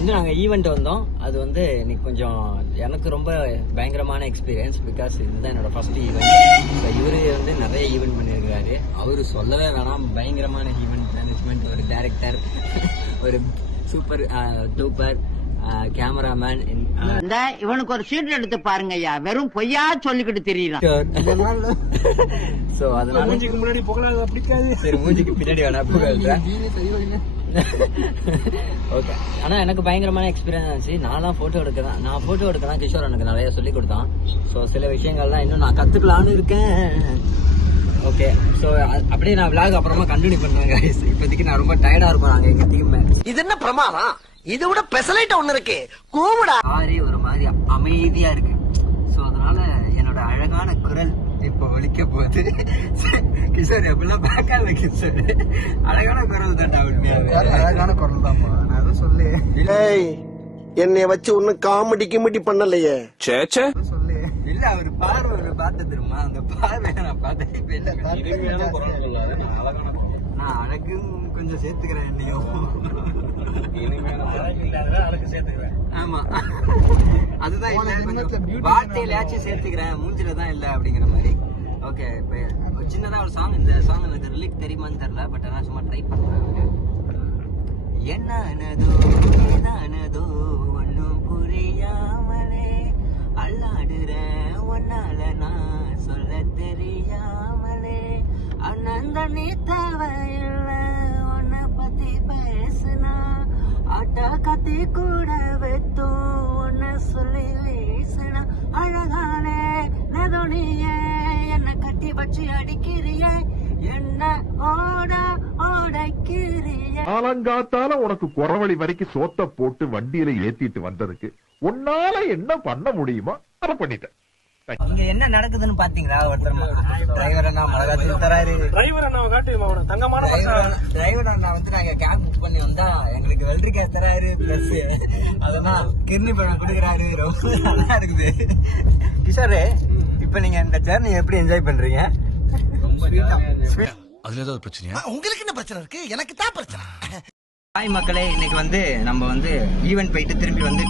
வந்து நாங்கள் ஈவெண்ட் வந்தோம். அது வந்து இன்னைக்கு கொஞ்சம் எனக்கு ரொம்ப பயங்கரமான எக்ஸ்பீரியன்ஸ். பிகாஸ் இதுதான் என்னோட ஃபர்ஸ்ட் ஈவெண்ட். இவரு வந்து நிறைய ஈவெண்ட் பண்ணியிருக்காரு. அவரு சொல்லவே வேணாம், பயங்கரமான ஈவெண்ட் மேனேஜ்மெண்ட், ஒரு டைரக்டர், ஒரு சூப்பர் டூப்பர் கேமராமேன். இவனுக்கு ஒரு சீட் எடுத்து பாருங்க ஐயா, வெறும் பொய்யா சொல்லிக்கிட்டு தெரியலாம். சோ அதனால மூஞ்சிக்கு முன்னாடி புகழாத பிடிக்காது. சரி, மூஞ்சிக்கு பின்னாடி வேணா புகழ்றேன். ஓகே. ஆனா எனக்கு பயங்கரமான எக்ஸ்பீரியன்ஸ் ஆச்சு. நான் போட்டோ எடுக்கலாம் கிஷோர் எனக்கு நிறைய சொல்லி கொடுத்தான். ஸோ சில விஷயங்கள்லாம் இன்னும் நான் கத்துக்கலான்னு இருக்கேன். ஓகே. ஸோ அப்படியே நான் விளாக் அப்புறமா கண்டினியூ பண்றேன் guys. இப்போதைக்கு நான் ரொம்ப டயர்டா இருப்பேன். நாங்க எங்க டீம் இது என்ன பிரமாதம், இதை விட பெசலைட் ஒண்ணு இருக்கு. கூவிடா ஆரி ஒரு மாதிரி அமைதியா இருக்கு. ஸோ அதனால என்னோட அழகான குரல் இப்போ ஒலிக்க போகுது. கிஷோர் எப்படிலாம் பேக்கால கிஷோர் அழகான குரல் தான்டா. உண்மையாவே அழகான குரல் தான். நான் சொல்லு, என்னைய வச்சு ஒன்னும் காமெடி கிமெடி பண்ணலையே. சொல்லு. இல்ல அவரு பார்வை பார்த்து தெரியுமா, அந்த பார்வை நான் பார்த்தேன். நான் அழகும் கொஞ்சம் சேர்த்துக்கிறேன் என்னையும். ஆமா, அதுதான் இல்ல, வார்த்தையிலாச்சும் சேர்த்துக்கிறேன், மூஞ்சில தான் இல்ல அப்படிங்கிற மாதிரி. ஓகே. இப்ப சின்னதா ஒரு சாங், இந்த சாங் எனக்கு ரிலீக் தெரியுமான்னு தெரியல, பட் ஆனா சும்மா ட்ரை பண்றேன். என்னதோ ஒன்னும் புரியாமலே அல்லாடுற ஒன்னால நான் சொல்ல தெரியாமலே அண்ணந்த நீ தேவையில்ல உன்னை பத்தி பேசுனா ஆட்டா கத்தி கூட வெத்தும் உன்னை சொல்லி வீசுனா அழகானே நெதொனியே என்ன கட்டி வச்சு அடிக்கிறியே என்ன ஓடைக்கிறிய. ஆலங்காத்தால உனக்கு குறவழி வரைக்கும் சோத்த போட்டு வண்டியில ஏத்திட்டு வந்ததுக்கு உன்னால என்ன பண்ண முடியுமோ அதை பண்ணிட்டேன். இங்க என்ன நடக்குதுன்னு பாத்தீங்களா? ஒருத்தர் டிரைவர் அண்ணா மிளகாத்தூள் தராரு. டிரைவர் அண்ணா வந்து நாங்க கேப் புக் பண்ணி வந்தா எங்களுக்கு வெள்ளரிக்காய் தராரு, பிளஸ் அதெல்லாம் கிர்னி பழம் கொடுக்குறாரு. ரொம்ப நல்லா இருக்குது. கிஷோரே, இப்ப நீங்க இந்த ஜர்னி எப்படி என்ஜாய் பண்றீங்க? அதுல ஏதாவது பிரச்சனையா? உங்களுக்கு என்ன பிரச்சனை இருக்கு? எனக்கு தான் பிரச்சனை. ஹாய் மக்களே, இன்னைக்கு வந்து நம்ம வந்து ஈவென்ட் போயிட்டு திரும்பி வந்து